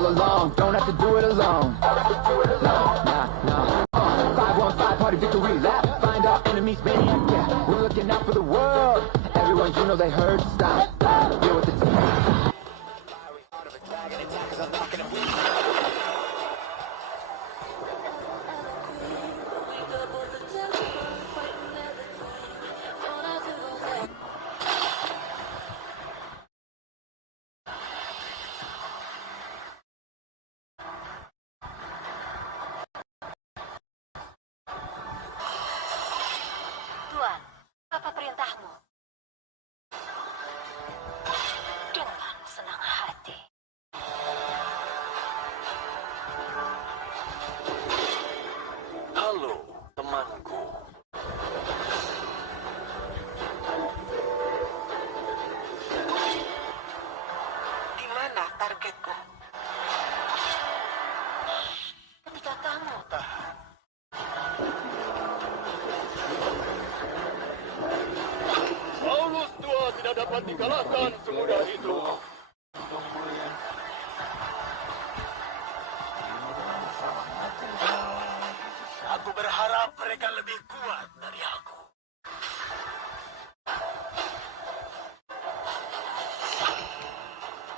all along. Don't have to do it alone. Nah. 515 party victory lap. Find our enemies, maniac. Yeah, we're looking out for the world. Everyone, you know they heard. Stop. Deal with the team. Tuan, apa perintahmu? Dengan senang hati. Halo, temanku. Di mana targetku? Ketika kamu Paulus tua tidak dapat dikalahkan semudah itu. Aku berharap mereka lebih kuat dari aku.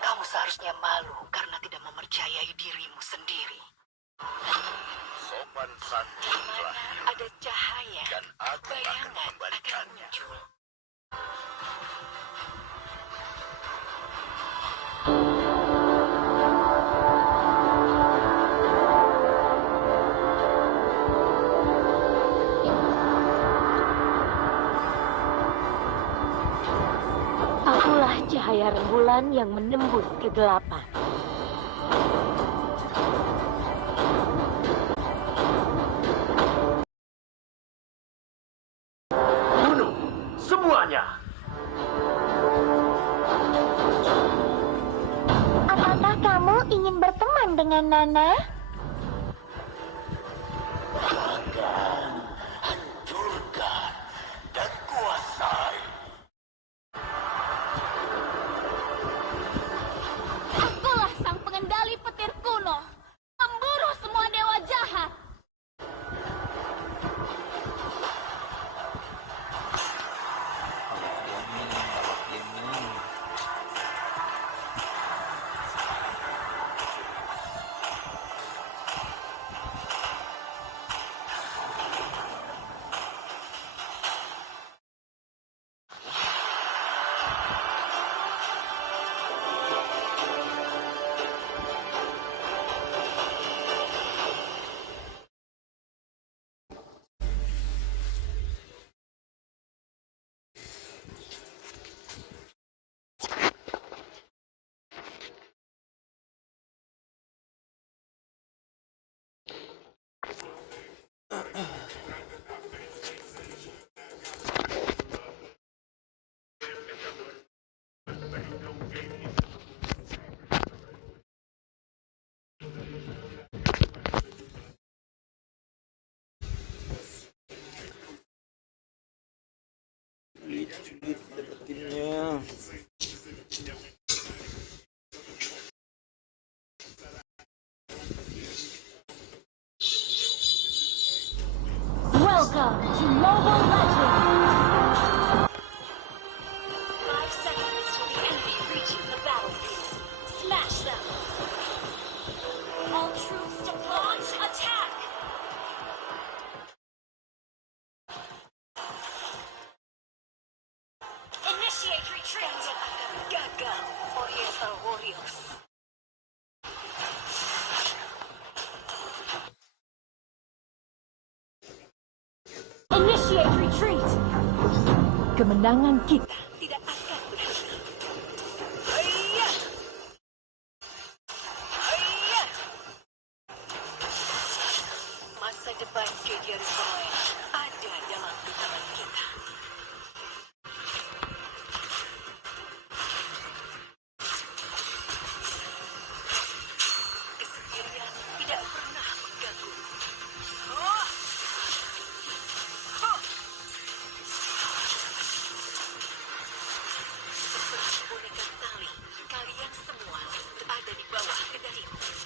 Kamu seharusnya malu karena tidak mempercayai dirimu sendiri. Sopan santun Di mana terakhir. ada cahaya, Dan aku akan bayangan akan mengembalikannya. muncul. Akulah cahaya rembulan yang menembus kegelapan. Bunuh semuanya. Apakah kamu ingin berteman dengan Nana? Hancurkan dan kuasai. Akulah sang pengendali petir kuno, pemburu semua dewa jahat. Sulit dapetinnya. Welcome to Mobile Legends! 5 seconds till the enemy reaches the battlefield. Smash them! All troops to launch attack! Initiate retreat! Gaga Oriental Warriors. Initiate retreat! Kemenangan kita Tidak akan berhasil. Hayya! Hayya! Masa depan Jerusalem ada dalam tangan kita. Kesendirian tidak pernah mengganggu. Oh! Oh! Seperti boneka tali, kalian semua berada di bawah kendaliku.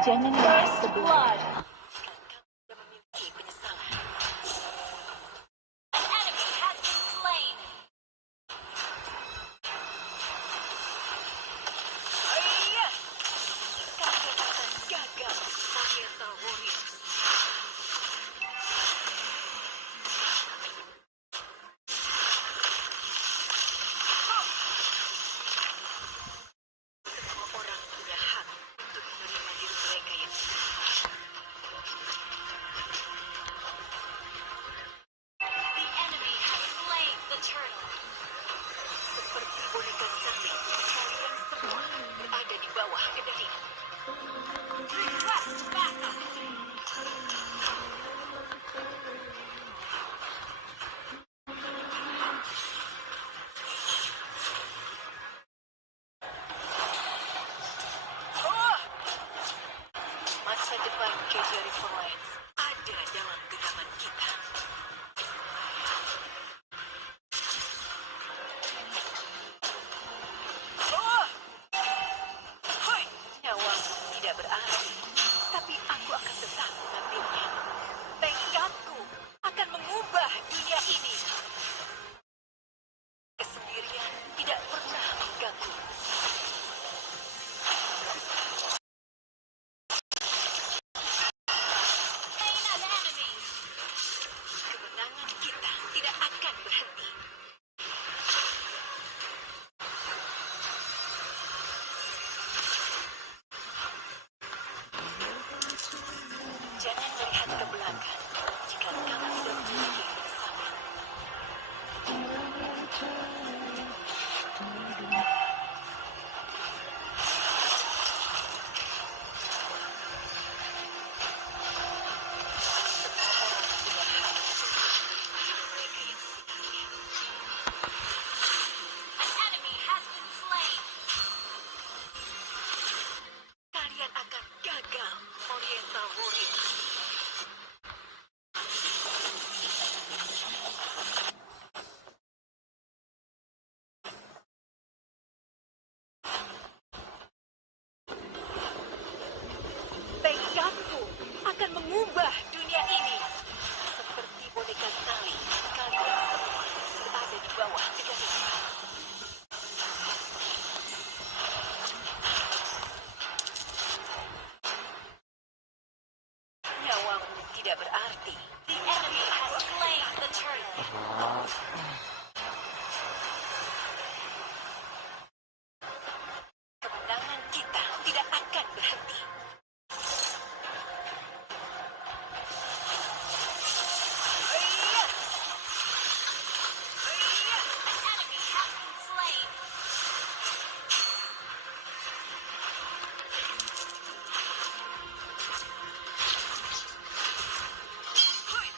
Jangan merasa blood. Sudah memiliki penyesalan. An enemy has been slain. Iya. Kalian akan gagal, Oriental Warriors. Semua orang punya hak untuk menerima diri mereka yang The enemy has slain the turtle. seperti boneka cantik. Kalian semua berada di bawah kendali. Request backup. Masa depan KJ Reformance ada dalam genggaman kita. Hoi, nyawamu tidak berarti, tapi aku akan tetap mengambilnya. Tekadku akan mengubah dunia ini. Kesendirian tidak pernah mengganggu. Slain an enemy. Kemenangan kita tidak akan berhenti. Jangan melihat ke belakang jika kamu tidak memiliki penyesalan. An enemy has been slain. Kalian akan gagal, Oriental Warriors. Tekadku akan mengubah dunia ini. Seperti boneka tali, kalian semua berada di bawah kendali. Nyawamu tidak berarti. The enemy has slain the turtle. Kemenangan kita tidak akan berhenti. Iya. Iya. An enemy has been slain. Hui.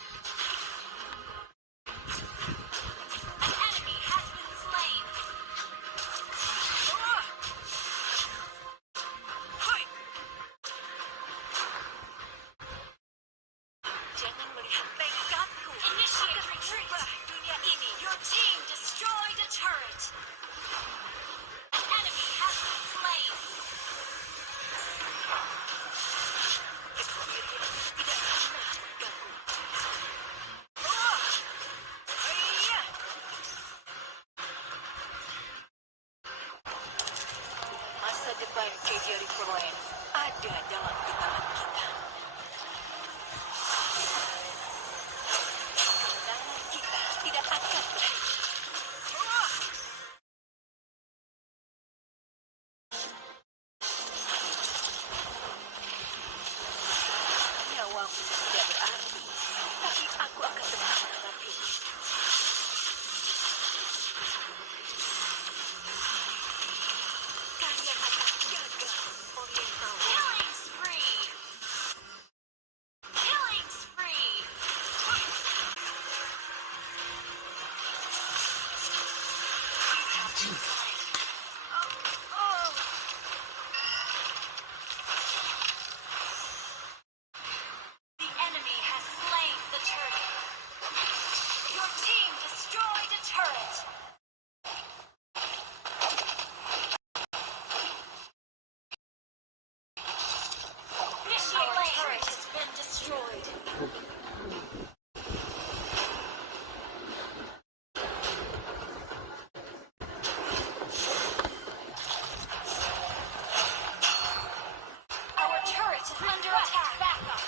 is under attack. Backup.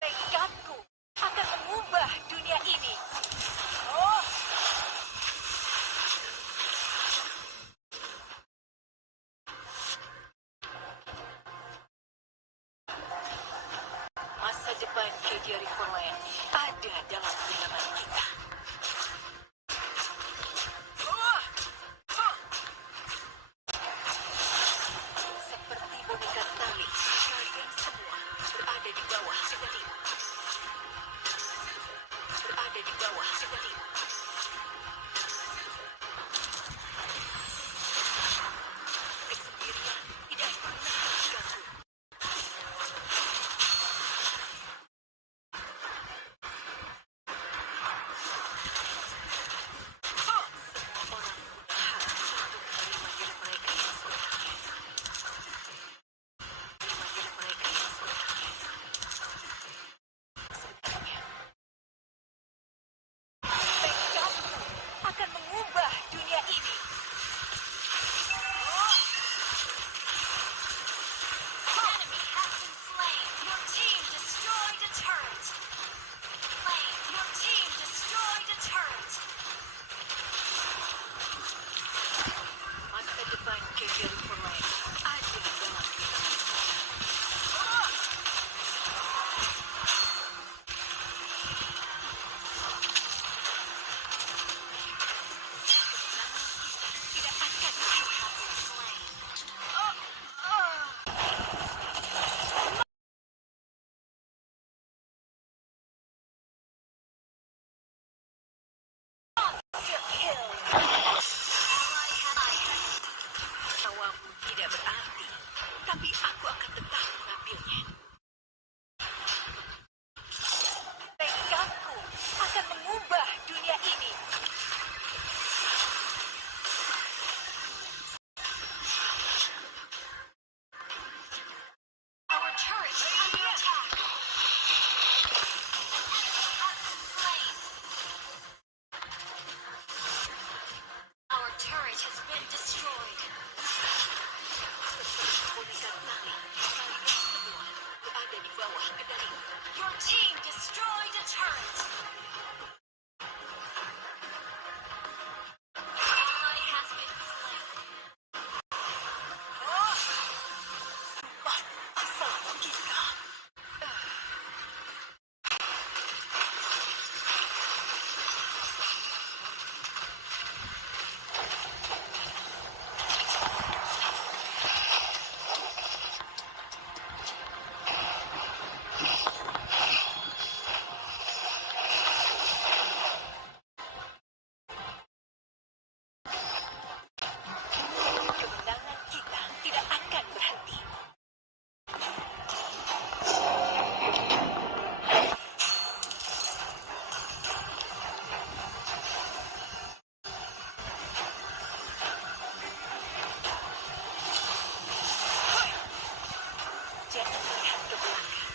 Tekadku akan mengubah dunia ini. Oh, masa depan KJ Riverland ada dalam genggaman kita. Seperti boneka tali, kalian semua berada di bawah kendaliku. Berada di bawah kendaliku. Kesendirian tidak pernah mengganggu. Semua orang punya hak untuk menerima diri mereka yang sebenarnya. Menerima diri mereka yang sebenarnya. Sebenarnya. Tekadku akan mengubah dunia ini. Enemy has been slain. Your team destroyed a turret. Slain. Your team destroyed a turret. Masa depan KJ Riverland ada dalam genggaman. Tidak akan Have been slain. kill. Nyawamu tidak berarti, tapi aku akan tetap mengambilnya. Tekadku akan mengubah dunia ini. Our turret is under attack. Enemy has been slain. Our turret has been destroyed. Seperti boneka tali, kalian semua berada di bawah kendaliku. Your team destroyed a turret. Ally has been slain. Asal kita. Kemenangan kita tidak akan berhenti. Jangan melihat ke belakang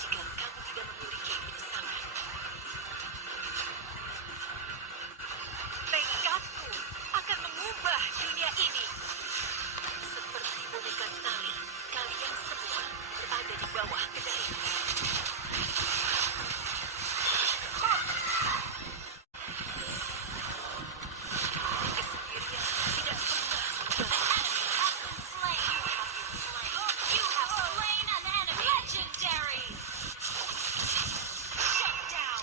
jika kamu tidak memiliki penyesalan. Tekadku akan mengubah dunia ini. Seperti boneka tali, kalian semua berada di bawah kendaliku. Kesendirian tidak pernah mengganggu. You have slain an enemy. Legendary. Shut down.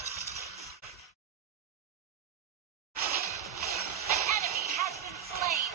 An enemy has been slain.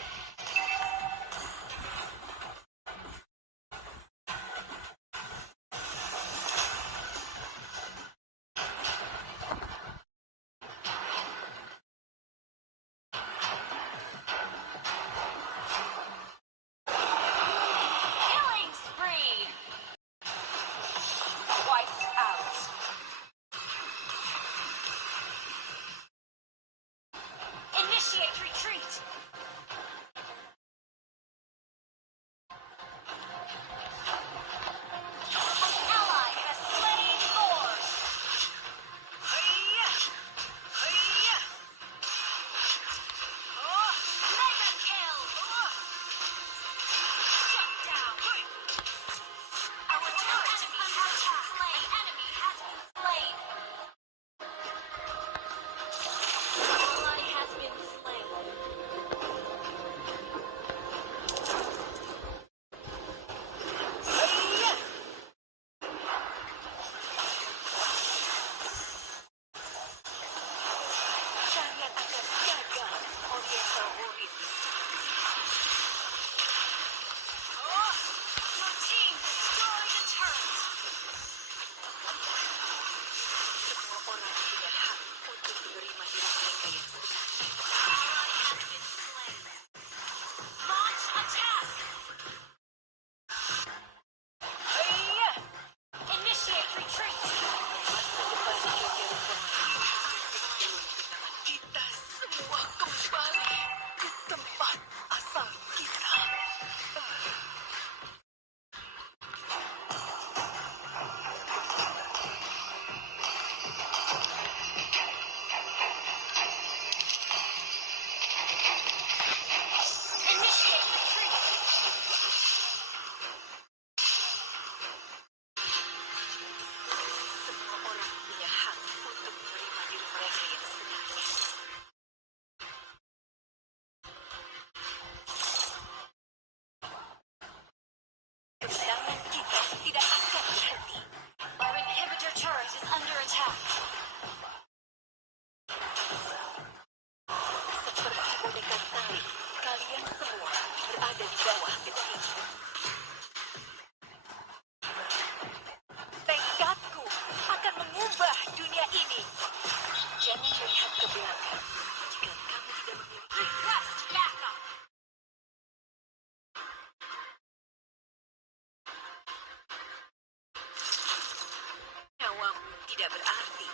tidak berarti,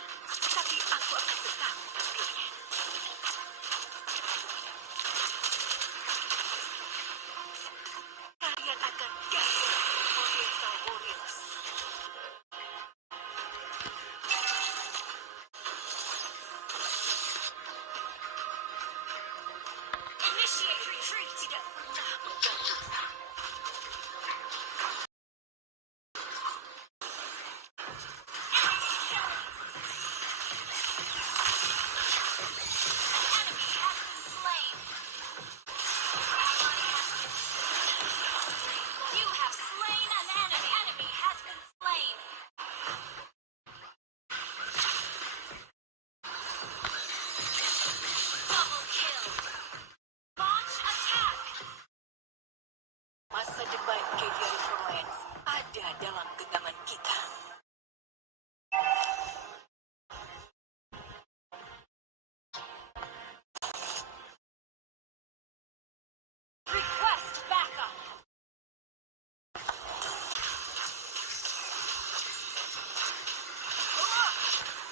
tapi aku akan tetap mengambilnya. Kalian akan gagal, Oriental Warriors. Initiate retreat. Tidak pernah mengganggu. You have slain an enemy. Enemy has been slain. Double kill. Launch attack. Masa depan KVR Forlines ada dalam genggaman kita. Request backup.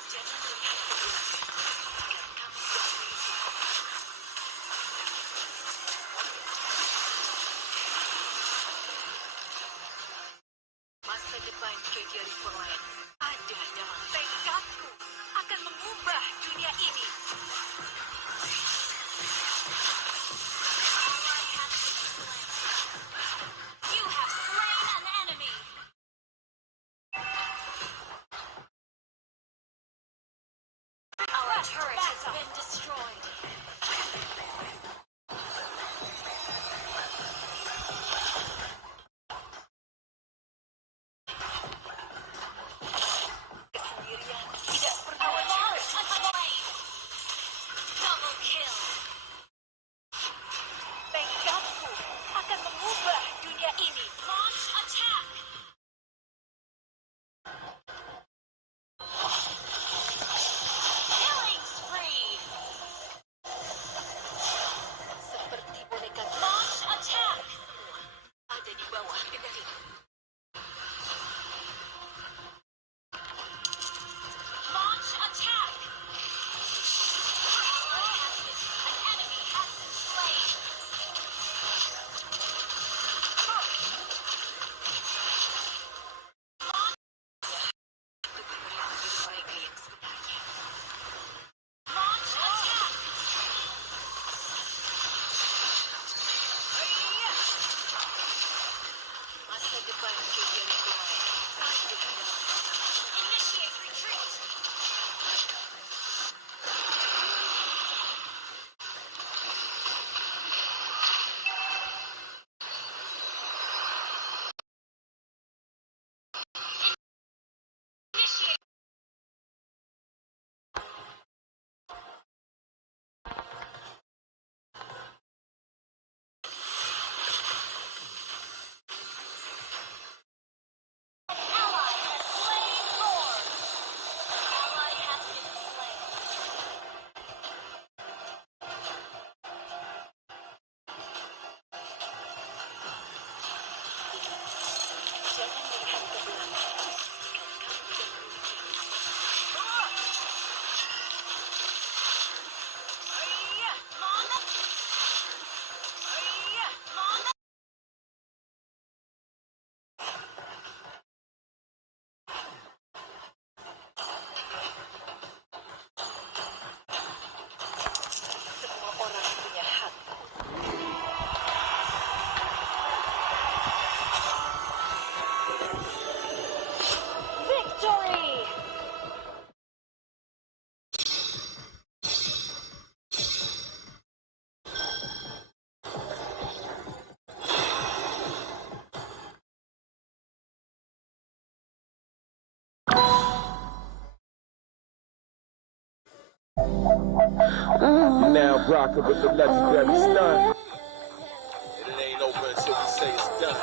Jangan melihat ke belakang agar kamu tidak berisiko. Masa depan KVR Forlines ada dalam tekadku akan mengubah dunia ini. Ally has been slain. You have slain an enemy. Our turret has been destroyed. Kesendirian tidak pernah Our wajib. turret is slain. Double kill. Tekadku akan mengubah dunia ini. Launch attack. Killing spree. Seperti boneka Launch attack. ada di bawah kendaliku. Launch attack. An enemy has been slain. Untuk memberi mereka yang sebenarnya. Launch attack. Masa depan KVR Forlines ada dalam Initiate retreat. Initiate. Ally has slain Lord. Ally has been slain. Jangan melihat ke belakang jika kamu tidak beruntung. Semua orang punya hak. Victory! Now rocking with the legendary stunt. It ain't over until we say it's done.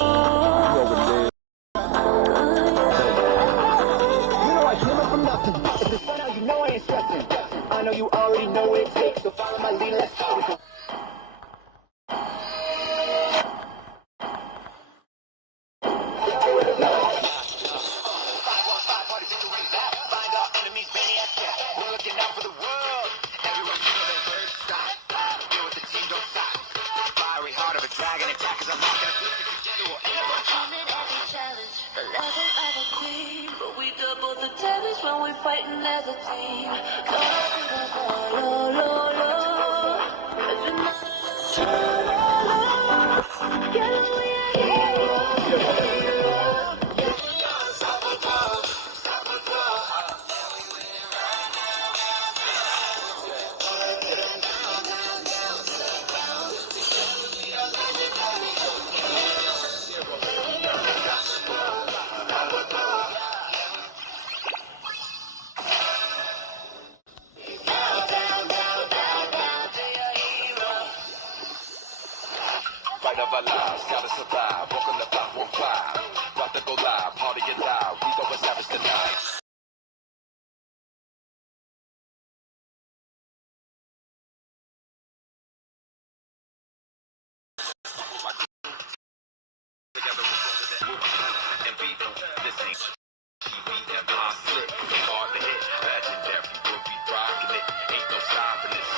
You know what it is. You know I came up from nothing. If it's fun out, you know I ain't stressing. I know you already know what it takes, so follow my lead, let's go. The level of a queen, but we double the damage when we're fighting as a team. Low, low, low. As we know, together we are heroes. Fight of our lives, gotta survive. Walk on the 515. About to go live, party it loud. We go with savage tonight. Together we're stronger than and beat them. This ain't TVM. Slick, hard to hit, legendary. We'll be rocking it. Ain't no stopping this.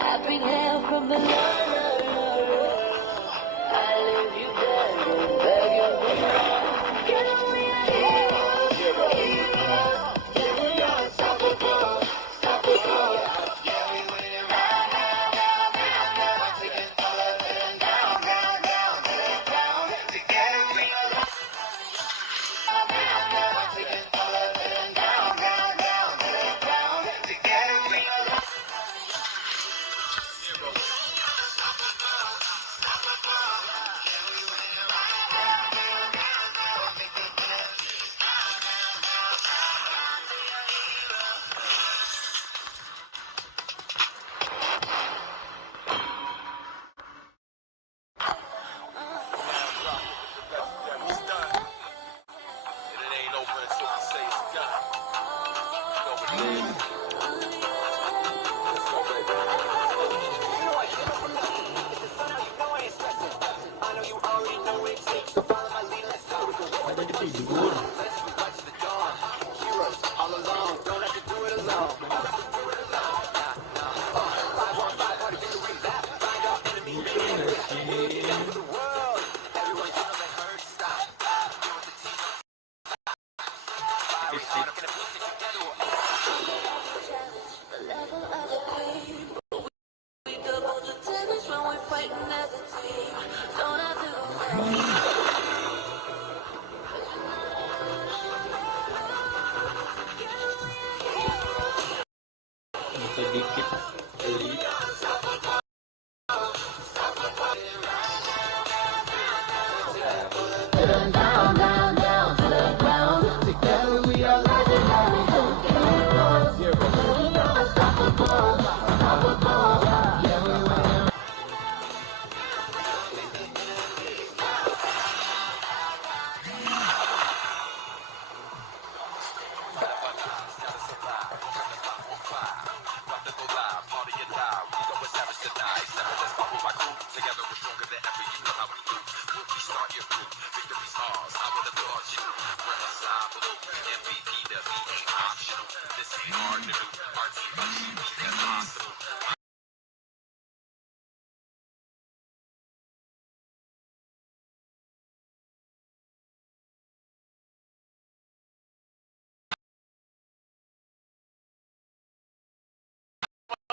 I've been held from the Lord. I leave you begging for more. Together we are heroes. Yeah, we are unstoppable, unstoppable. Yeah, we winning round, round, round, round, round. Taking all of them down, down, down, down, down. Together we are round, round, round. Taking all of them down, down, down, down, down. Together we are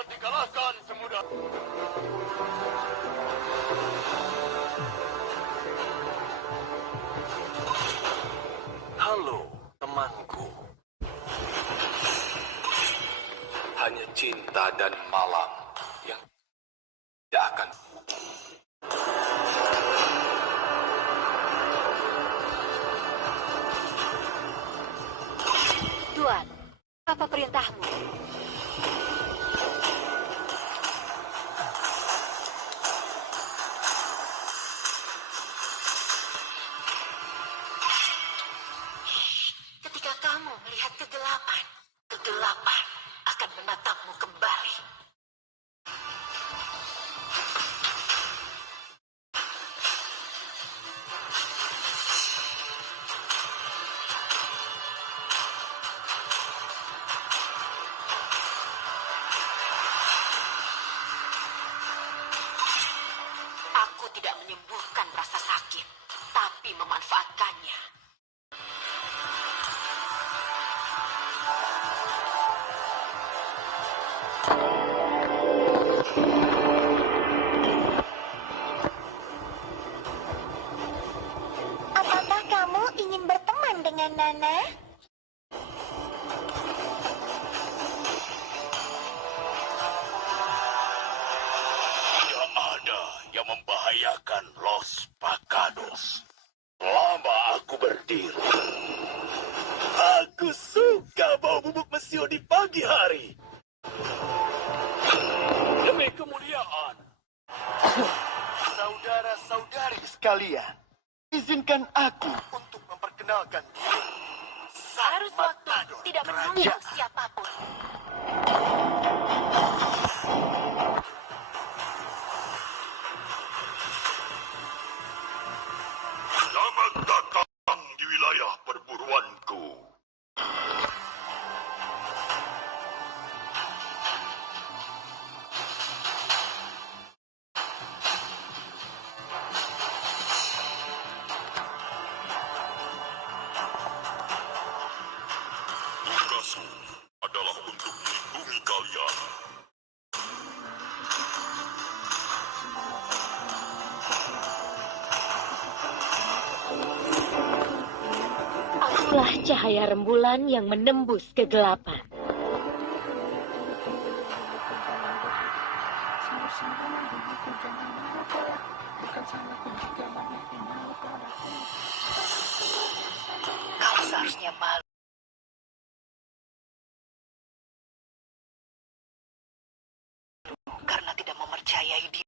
Dikalahkan semudah. Halo, temanku. Hanya cinta dan malam yang tidak akan Tuan, apa perintahmu? tidak menyembuhkan rasa sakit, tapi memanfaatkannya. Apakah kamu ingin berteman dengan Nana? Tidak ada yang membahayakan Los Pacados. Lama aku berdiri. Aku suka bau bubuk mesio di pagi hari. Demi kemuliaan. Saudara-saudari sekalian, izinkan aku untuk memperkenalkan diri. Harus waktu, tidak menunggu siapapun. Selamat datang di wilayah perburuanku. Tugasku adalah untuk melindungi kalian. Akulah cahaya rembulan yang menembus kegelapan. Kau seharusnya malu. Karena tidak mempercayai dia.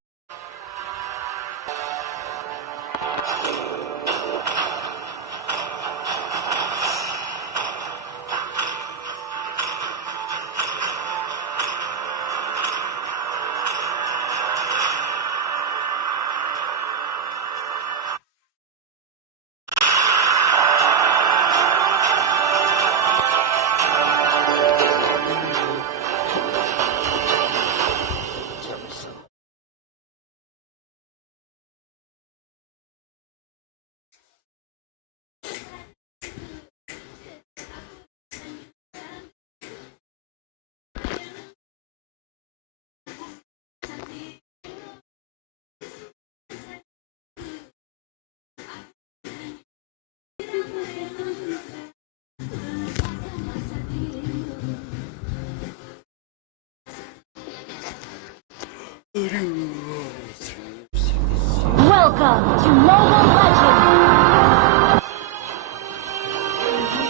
Welcome to Mobile Legends!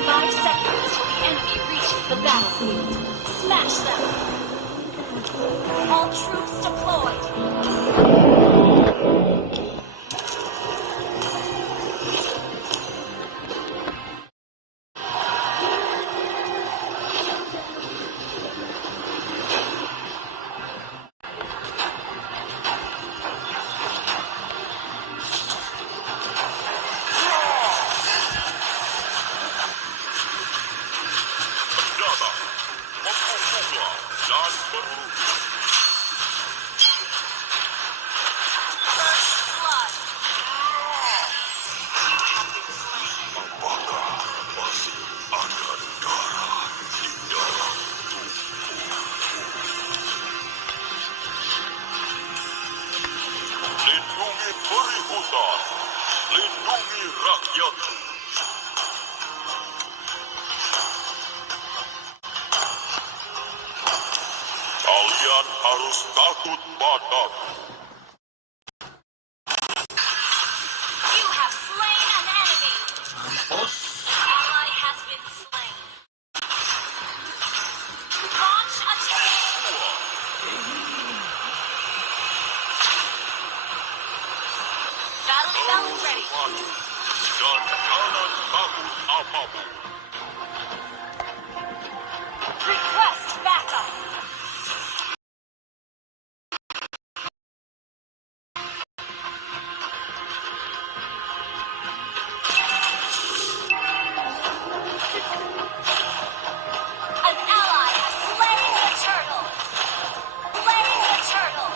5 seconds till the enemy reaches the battlefield. Smash them! All troops deployed! Senjata, memukul dan berlutut. First blood! Have been slain. Apakah masih ada darah di dalam tubuhku? Lindungi peri hutan, lindungi rakyatku. Kalian harus takut padaku. You have slain an enemy! Ally has been slain. Launch attack! Battle spell ready. Maju dan jangan takut apapun. Request backup! An ally has slain the turtle! Slain the turtle!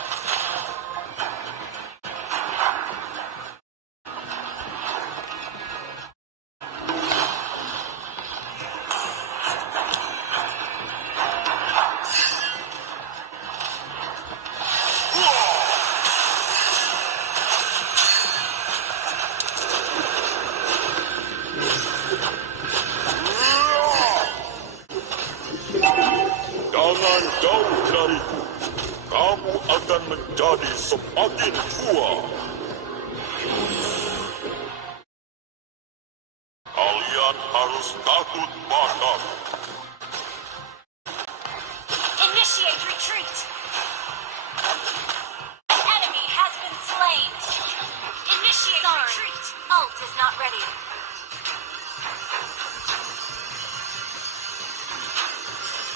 menjadi semakin kuat. Kalian harus takut bakat. Initiate retreat. An enemy has been slain. Initiate retreat. Ult is not ready.